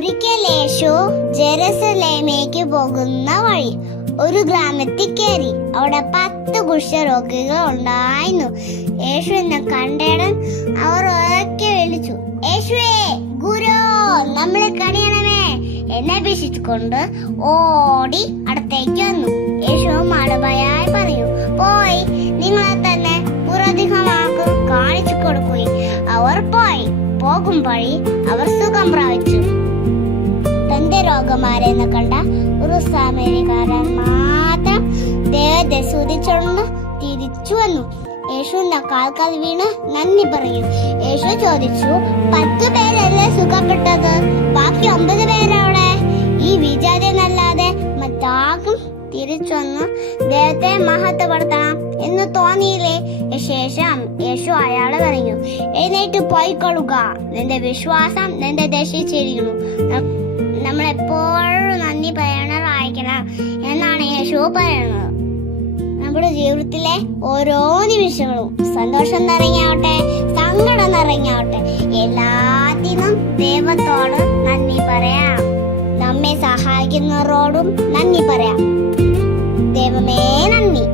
ഒരിക്കൽ യേശു ജെറുസലേമിലേക്ക് പോകുന്ന വഴി ഒരു ഗ്രാമത്തിൽ കയറി. അവിടെ 10 കുഷ്ഠരോഗികൾ ഉണ്ടായിരുന്നു. യേശുവിനെ കണ്ടേടൻ അവർ ഉറക്കെ വിളിച്ചു, യേശുവേ, ഗുരു, നമ്മളെ കണിയണമേ എന്നെ അപേക്ഷിച്ചുകൊണ്ട് ഓടി അടുത്തേക്ക് വന്നു. യേശു മടമയായി പറഞ്ഞു, പോയി നിങ്ങളെ തന്നെ പുറധികമാക്ക് കാണിച്ചു കൊടുക്കുകയും അവർ പോയി. പോകും വഴി അവർ സുഖം പ്രാപിച്ചു. തന്റെ രോഗമാരെന്ന് കണ്ട ഒരു സാമരിയക്കാരൻ മാത്രം ദൈവത്തെ സ്തുതിച്ചുകൊണ്ട് തിരിച്ചു വന്നു. യേശുവിന്റെ കാൽക്കാൽ വീണ് നന്ദി പറയും. യേശു ചോദിച്ചു, 10 പേരല്ലേ സുഖപ്പെട്ടത്? ബാക്കി 9 പേരവിടെ? ഈ വിജാതിയല്ലാതെ മറ്റാർക്കും തിരിച്ചു വന്ന് ദൈവത്തെ മഹത്വപ്പെടുത്തണം എന്ന് തോന്നിയില്ലേ? ശേഷം യേശു അയാളെ പറഞ്ഞു, എഴുന്നേറ്റ് പോയിക്കൊള്ളുക, നിന്റെ വിശ്വാസം നിന്റെ രക്ഷിച്ചിരിക്കുന്നു. നമ്മളെപ്പോഴും നന്ദി പറയണതായിരിക്കണം എന്നാണ് യേശു പറയുന്നത്. നമ്മുടെ ജീവിതത്തിലെ ഓരോ നിമിഷങ്ങളും സന്തോഷം നിറഞ്ഞാവട്ടെ, സങ്കടം നിറഞ്ഞാവട്ടെ, എല്ലാത്തിനും ദൈവത്തോട് നന്ദി പറയാം. നമ്മെ സഹായിക്കുന്നവരോടും നന്ദി പറയാം. ദൈവമേ നന്ദി.